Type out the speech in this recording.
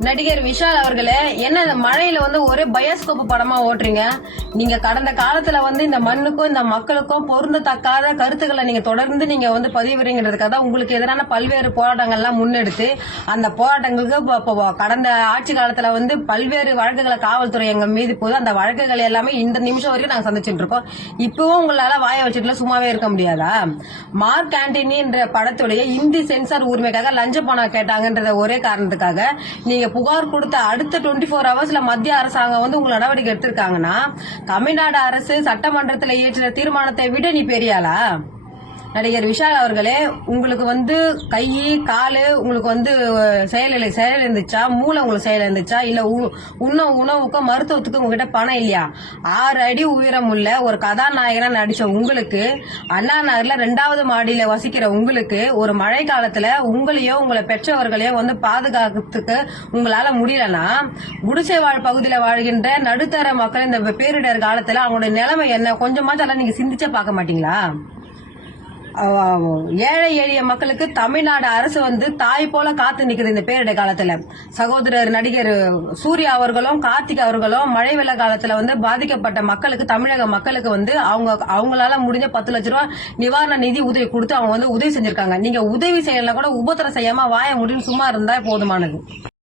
நடிகர் விஷால் அவர்களே என்ன இந்த மழையில வந்து ஒரே பயோஸ்கோப் படமா ஓட்டுறீங்க? நீங்க கடந்த காலத்துல வந்து இந்த மண்ணுக்கும் இந்த மக்களுக்கும் பொருந்தத்தக்காத கருத்துக்களை நீங்க தொடர்ந்து நீங்க வந்து பதிவுறீங்கிறதுக்காக தான் உங்களுக்கு எதிரான பல்வேறு போராட்டங்கள்லாம் முன்னெடுத்து அந்த போராட்டங்களுக்கு இப்போ கடந்த ஆட்சி காலத்துல வந்து பல்வேறு வழக்குகளை காவல்துறை எங்க மீது போது அந்த வழக்குகள் எல்லாமே இந்த நிமிஷம் வரைக்கும் நாங்க சந்திச்சுட்டு இருக்கோம். இப்பவும் உங்களால வாய வச்சுட்டுல சும்மாவே இருக்க முடியாதா? மார்க் ஆண்டனின்ற படத்துடைய இந்தி சென்சார் உரிமைக்காக லஞ்ச பணம் கேட்டாங்கன்றத ஒரே காரணத்துக்காக நீங்க புகார் கொடுத்த அடுத்த டுவெண்ட்டி ஃபோர் ஹவர்ஸ்ல மத்திய அரசாங்கம் வந்து உங்களை நடவடிக்கை எடுத்திருக்காங்கன்னா தமிழ்நாடு அரசு சட்டமன்றத்தில் இயற்றின தீர்மானத்தை விட நீ பெரியாளா? நடிகர் விஷால் அவர்களே உங்களுக்கு வந்து கை காலு உங்களுக்கு வந்து செயலிலை செயல் இருந்துச்சா? மூளை உங்களுக்கு செயல் இருந்துச்சா? இல்ல உ- உண்ண உணவுக்கும் மருத்துவத்துக்கும் உங்ககிட்ட பணம் இல்லையா? ஆறு அடி உயரம் உள்ள ஒரு கதாநாயகனா நடிச்ச உங்களுக்கு அண்ணா நகர்ல ரெண்டாவது மாடியில வசிக்கிற உங்களுக்கு ஒரு மழை காலத்துல உங்களையோ உங்களை பெற்றவர்களையோ வந்து பாதுகாக்கிறதுக்கு உங்களால முடியலன்னா குடிசை வாழ் பகுதியில வாழ்கின்ற நடுத்தர மக்கள் இந்த பேரிடர் காலத்துல அவங்களுடைய நிலைமை என்ன? கொஞ்சமாச்சும் அதெல்லாம் நீங்க சிந்திச்சே பார்க்க மாட்டீங்களா? ஏழை எளிய மக்களுக்கு தமிழ்நாடு அரசு வந்து தாய் போல காத்து நிக்குது இந்த பேரிடர் காலத்துல. சகோதரர் நடிகர் சூர்யா அவர்களும் கார்த்திக் அவர்களும் மழை வெள்ள காலத்துல வந்து பாதிக்கப்பட்ட மக்களுக்கு தமிழக மக்களுக்கு வந்து அவங்க அவங்களால முடிஞ்ச பத்து லட்ச ரூபாய் நிவாரண நிதி உதவி கொடுத்து அவங்க வந்து உதவி செஞ்சிருக்காங்க. நீங்க உதவி செய்யலாம் கூட உபத்திரம் செய்யாம வாய முடியும் சும்மா இருந்தா போதுமானது.